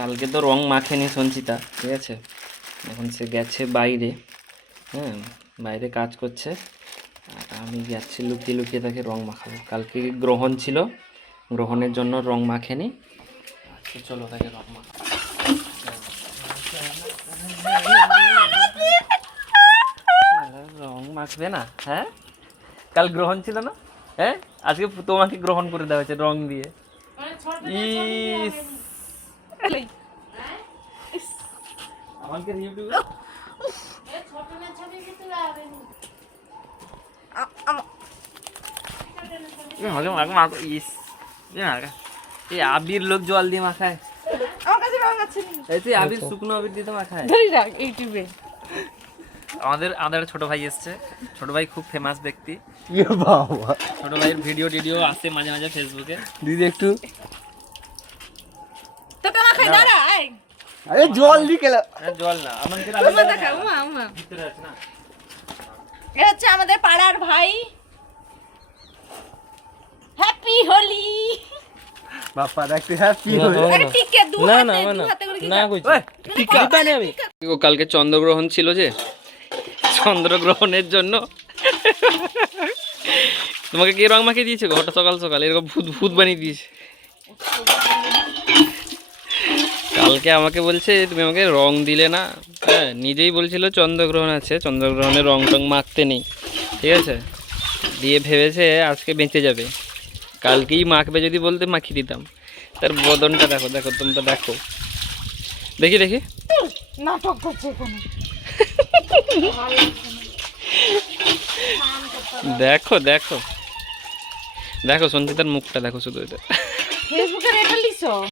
কালকে তো রং মাখেনি সঞ্চিতা, ঠিক আছে, এখন সে গেছে বাইরে, হ্যাঁ বাইরে কাজ করছে, আর আমি যাচ্ছি লুকিয়ে লুকিয়ে তাকে রং মাখাবো। কালকে গ্রহণ ছিল, গ্রহণের জন্য রং মাখেনি, আজকে চলো তাকে রং মাখাবো। রং মাখবে না? হ্যাঁ, কাল গ্রহণ ছিল না? হ্যাঁ, আজকে তোমাকে গ্রহণ করে দেওয়া হয়েছে রং দিয়ে। ইস, আমাকে ইউটিউবে এই আবির লোক জল দিয়ে মাখায়, আবির শুকনো আবির দিয়ে তো মাখায়। ইউটিউবে আমাদের ছোট ভাই এসছে, ছোট ভাই খুব ফেমাস ব্যক্তি, ছোট ভাইয়ের ভিডিও টিডিও আসে মাঝে মাঝে ফেসবুকে। দিদি একটু আরে জল দি কেলা, জল না আমাকে ভিতরে আছে না। এ হচ্ছে আমাদের পাড়ার ভাই। হ্যাপি হোলি। বাপ্পা দেখতে হ্যাপি হয়ে না না না না টিকা বানি আমি। কালকে চন্দ্রগ্রহণ ছিল, যে চন্দ্রগ্রহণের জন্য তোমাকে কে রং মাখিয়ে দিয়েছে? ঘরটা সকাল সকাল এরকম ভূত ভূত বানিয়ে দিয়েছে। কালকে আমাকে বলছে তুমি আমাকে রং দিলে না, হ্যাঁ নিজেই বলছিল চন্দ্রগ্রহণ আছে, চন্দ্রগ্রহণে রং টং মাখতে নেই, ঠিক আছে, দিয়ে ভেবেছে আজকে বেঁচে যাবে, কালকেই মাখবে যদি বলতে মাখিয়ে দিতাম। তার বদনটা দেখো, দেখো তোমরা দেখো, দেখি দেখি নাটক করছে কোনো। দেখো দেখো দেখো সঞ্চিতার মুখটা দেখো শুধু, এটা ফেসবুকে রেখে লিছো।